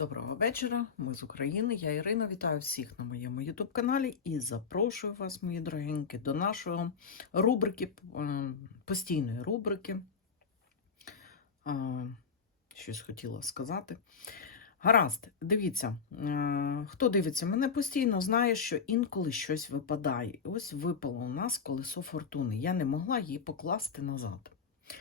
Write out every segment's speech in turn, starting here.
Доброго вечора, ми з України. Я Ірина. Вітаю всіх на моєму YouTube каналі і запрошую вас, мої дорогенькі, до нашої рубрики, е, постійної рубрики. Щось хотіла сказати. Гаразд, дивіться, е, хто дивиться мене постійно, знає, що інколи щось випадає. Ось випало у нас колесо фортуни. Я не могла її покласти назад.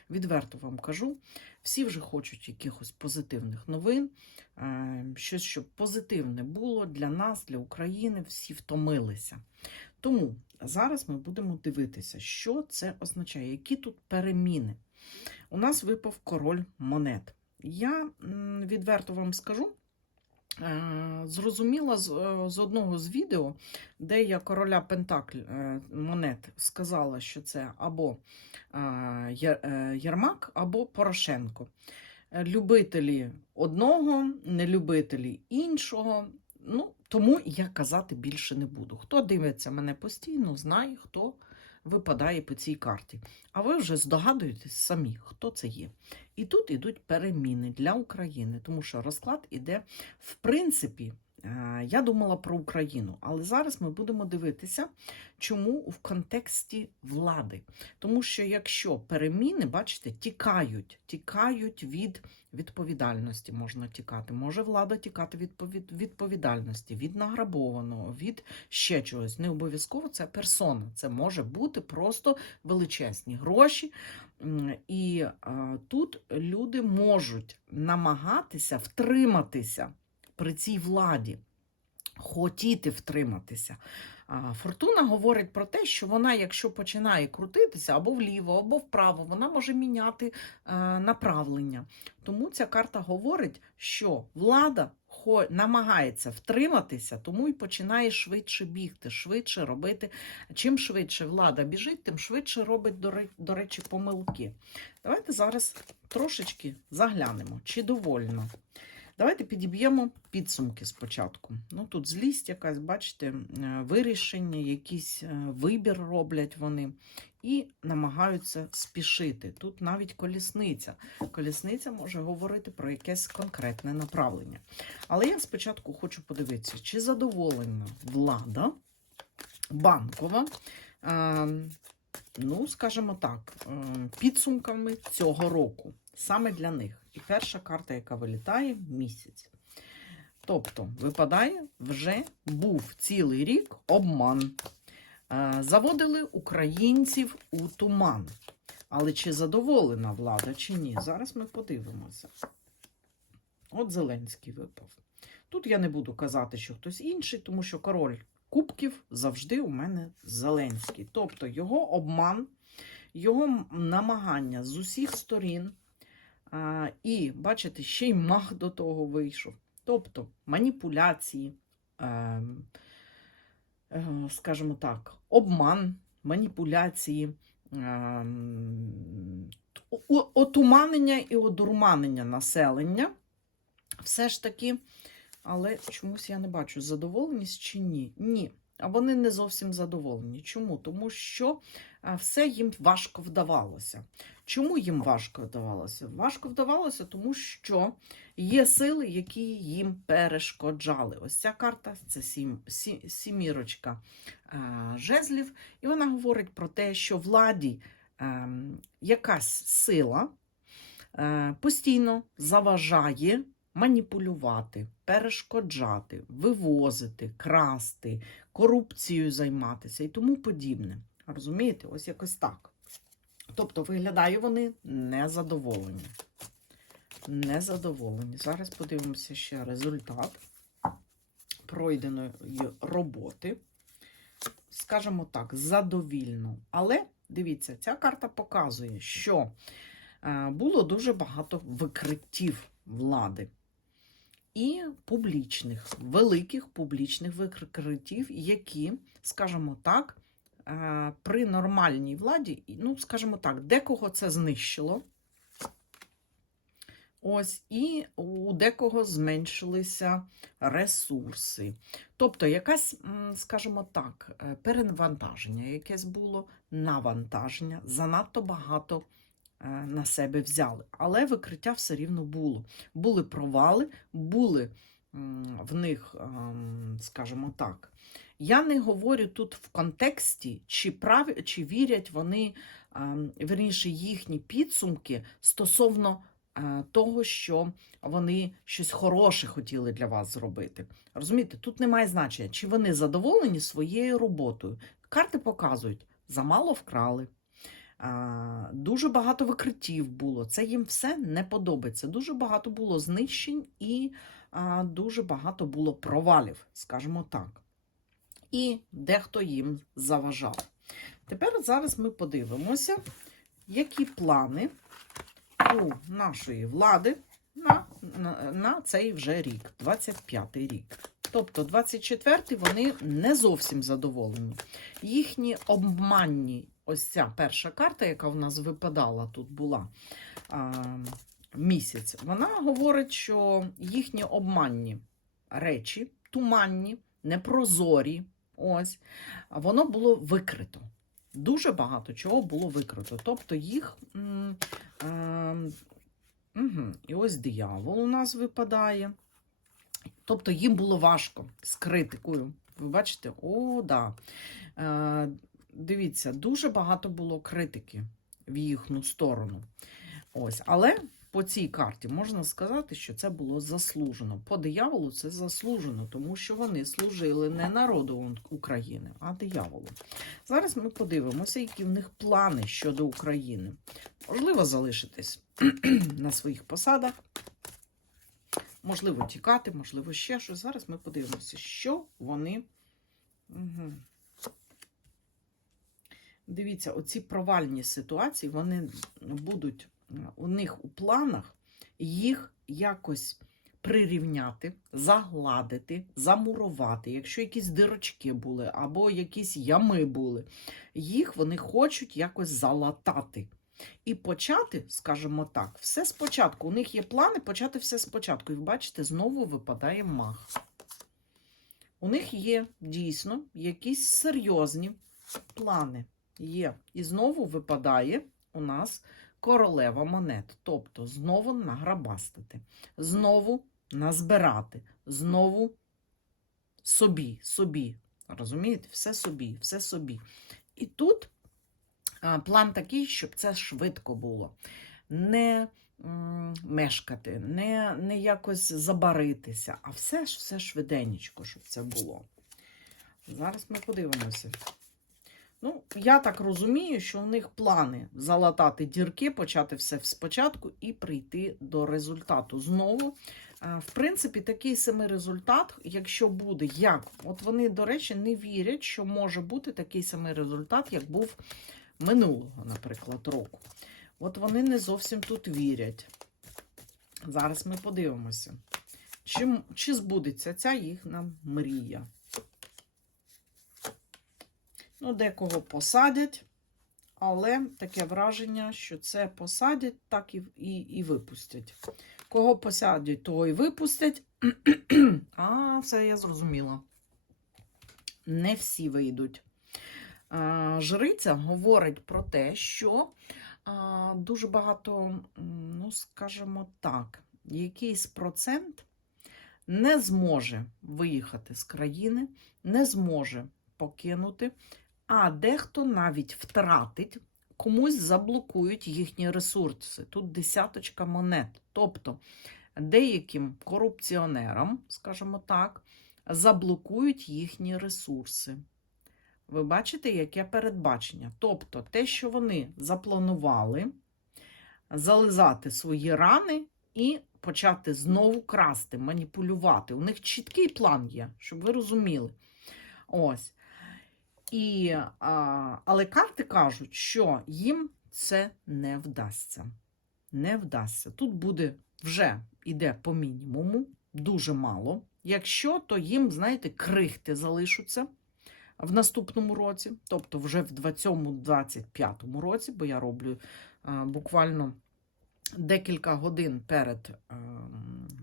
Відверто вам кажу, всі вже хочуть якихось позитивних новин, е, щось, щоб позитивне було для нас, для України, всі втомилися. Тому зараз ми будемо дивитися, що це означає, які тут переміни. У нас випав король монет. Я відверто вам скажу. Е, Зрозуміла з, е, з одного з відео, де я короля Пентакль е, монет сказала, що це або Єрмак, або Порошенко. Любителі одного, нелюбителі іншого. Ну, тому я казати більше не буду. Хто дивиться мене постійно, знає, хто випадає по цій карті. А ви вже здогадуєтесь самі, хто це є. І тут ідуть переміни для України, тому що розклад іде, в принципі, я думала про Україну, але зараз ми будемо дивитися, чому в контексті влади. Тому що якщо переміни, бачите, тікають, тікають від відповідальності, можна тікати. Може влада тікати від відповідальності, від награбованого, від ще чогось. Не обов'язково це персона. Це може бути просто величезні гроші. І а, тут люди можуть намагатися втриматися при цій владі, хотіти втриматися. Фортуна говорить про те, що вона, якщо починає крутитися або вліво, або вправо, вона може міняти е, направлення. Тому ця карта говорить, що влада намагається втриматися, тому і починає швидше бігти, швидше робити. Чим швидше влада біжить, тим швидше робить, до речі, помилки. Давайте зараз трошечки заглянемо, чи довольно. Давайте підіб'ємо підсумки спочатку. Ну тут злість якась, бачите, е, вирішення, якийсь е, вибір роблять вони і намагаються спішити. Тут навіть колісниця. Колісниця може говорити про якесь конкретне направлення. Але я спочатку хочу подивитися, чи задоволена влада банкова. е, Ну, скажімо так, підсумками цього року, саме для них. І перша карта, яка вилітає місяць. Тобто, випадає, вже був цілий рік обман. Е, Заводили українців у туман. Але чи задоволена влада, чи ні? Зараз ми подивимося. От Зеленський випав. Тут я не буду казати, що хтось інший, тому що король кубків завжди у мене Зеленський. Тобто його обман, його намагання з усіх сторін. А, і, бачите, ще й маг до того вийшов. Тобто маніпуляції, е, е, скажімо так, обман, маніпуляції, е, отуманення і одурманення населення. Все ж таки, але чомусь я не бачу, задоволеність чи ні. Ні. Вони не зовсім задоволені. Чому? Тому що все їм важко вдавалося. Чому їм важко вдавалося? Важко вдавалося, тому що є сили, які їм перешкоджали. Ось ця карта це сім, сі, сімірочка а, жезлів, і вона говорить про те, що владі ем, якась сила е, постійно заважає маніпулювати, перешкоджати, вивозити, красти, корупцією займатися і тому подібне. Розумієте? Ось якось так. Тобто, виглядає вони незадоволені. Незадоволені. Зараз подивимося ще результат пройденої роботи. Скажімо так, задовільно. Але дивіться, ця карта показує, що е, було дуже багато викриттів влади і публічних, великих публічних викриттів, які, скажімо так, е, при нормальній владі, ну, скажімо так, декого це знищило. Ось, і у декого зменшилися ресурси. Тобто, якась, скажімо так, е, перенавантаження, якесь було навантаження, занадто багато на себе взяли. Але викриття все рівно було. Були провали, були в них, ем, скажімо так. Я не говорю тут в контексті, чи прав... чи вірять вони, ем, верніше, їхні підсумки стосовно е, того, що вони щось хороше хотіли для вас зробити. Розумієте, тут немає значення, чи вони задоволені своєю роботою. Карти показують, замало вкрали. Дуже багато викриттів було. Це їм все не подобається. Дуже багато було знищень і дуже багато було провалів, скажімо так. І дехто їм заважав. Тепер зараз ми подивимося, які плани у нашої влади на, на, на цей вже рік, 25-й рік. Тобто 24-й вони не зовсім задоволені. Їхні обманні, ось ця перша карта, яка в нас випадала, тут була місяць, вона говорить, що їхні обманні речі, туманні, непрозорі, ось, воно було викрито. Дуже багато чого було викрито. Тобто їх. Угу. І ось диявол у нас випадає. Тобто їм було важко з критикою. Ви бачите? О, да. Дивіться, дуже багато було критики в їхню сторону. Ось. Але по цій карті можна сказати, що це було заслужено. По дияволу це заслужено, тому що вони служили не народу України, а дияволу. Зараз ми подивимося, які в них плани щодо України. Можливо, залишитись на своїх посадах. Можливо, тікати, можливо, ще щось. Зараз ми подивимося, що вони. Угу. Дивіться, оці провальні ситуації, вони будуть у них у планах їх якось прирівняти, загладити, замурувати. Якщо якісь дирочки були, або якісь ями були, їх вони хочуть якось залатати. І почати, скажімо так, все спочатку. У них є плани почати все спочатку. І ви бачите, знову випадає мах. У них є дійсно якісь серйозні плани. Є. І знову випадає у нас королева монет. Тобто знову награбастити, знову назбирати, знову собі, собі. Розумієте? Все собі, все собі. І тут план такий, щоб це швидко було. Не мешкати, не, не якось забаритися, а все ж все швиденечко, щоб це було. Зараз ми подивимося. Ну, я так розумію, що у них плани залатати дірки, почати все спочатку і прийти до результату. Знову, в принципі, такий самий результат, якщо буде як. От вони, до речі, не вірять, що може бути такий самий результат, як був минулого, наприклад, року. От вони не зовсім тут вірять. Зараз ми подивимося, чи, чи збудеться ця їхня мрія. Ну, декого посадять, але таке враження, що це посадять, так і і, і випустять. Кого посадять, того і випустять. а, все я зрозуміла. Не всі вийдуть. Жриця говорить про те, що дуже багато, ну, скажімо так, якийсь процент не зможе виїхати з країни, не зможе покинути а дехто навіть втратить, комусь заблокують їхні ресурси. Тут десяточка монет. Тобто деяким корупціонерам, скажімо так, заблокують їхні ресурси. Ви бачите, яке передбачення? Тобто, те, що вони запланували, зализати свої рани і почати знову красти, маніпулювати. У них чіткий план є, щоб ви розуміли. Ось. І, а, Але карти кажуть, що їм це не вдасться. Не вдасться. Тут буде вже йде по мінімуму, дуже мало. Якщо, то їм, знаєте, крихти залишаться в наступному році, тобто вже в 2025 році, бо я роблю а, буквально декілька годин перед а,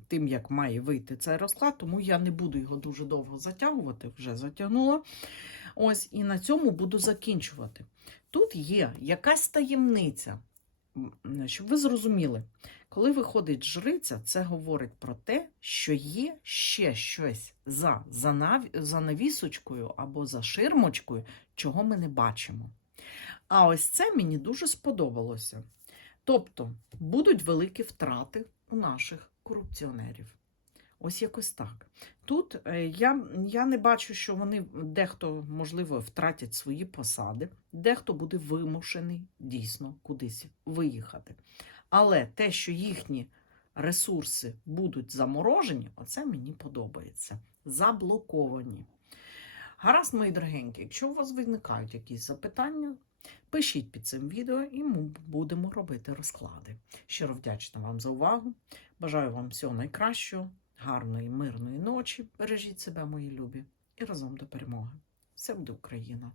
тим, як має вийти цей розклад, тому я не буду його дуже довго затягувати, вже затягнула. Ось і на цьому буду закінчувати. Тут є якась таємниця. щоб ви зрозуміли, коли виходить жриця, це говорить про те, що є ще щось за, за, нав- за навісочкою або за ширмочкою, чого ми не бачимо. А ось це мені дуже сподобалося. Тобто будуть великі втрати у наших корупціонерів. Ось якось так. Тут е, я, я не бачу, що вони дехто, можливо, втратять свої посади, дехто буде вимушений дійсно кудись виїхати. Але те, що їхні ресурси будуть заморожені, оце мені подобається. Заблоковані. Гаразд, мої дорогенькі, якщо у вас виникають якісь запитання, пишіть під цим відео і ми будемо робити розклади. Щиро вдячна вам за увагу. Бажаю вам всього найкращого, гарної, мирної ночі. Бережіть себе, мої любі, і разом до перемоги. Все буде Україна!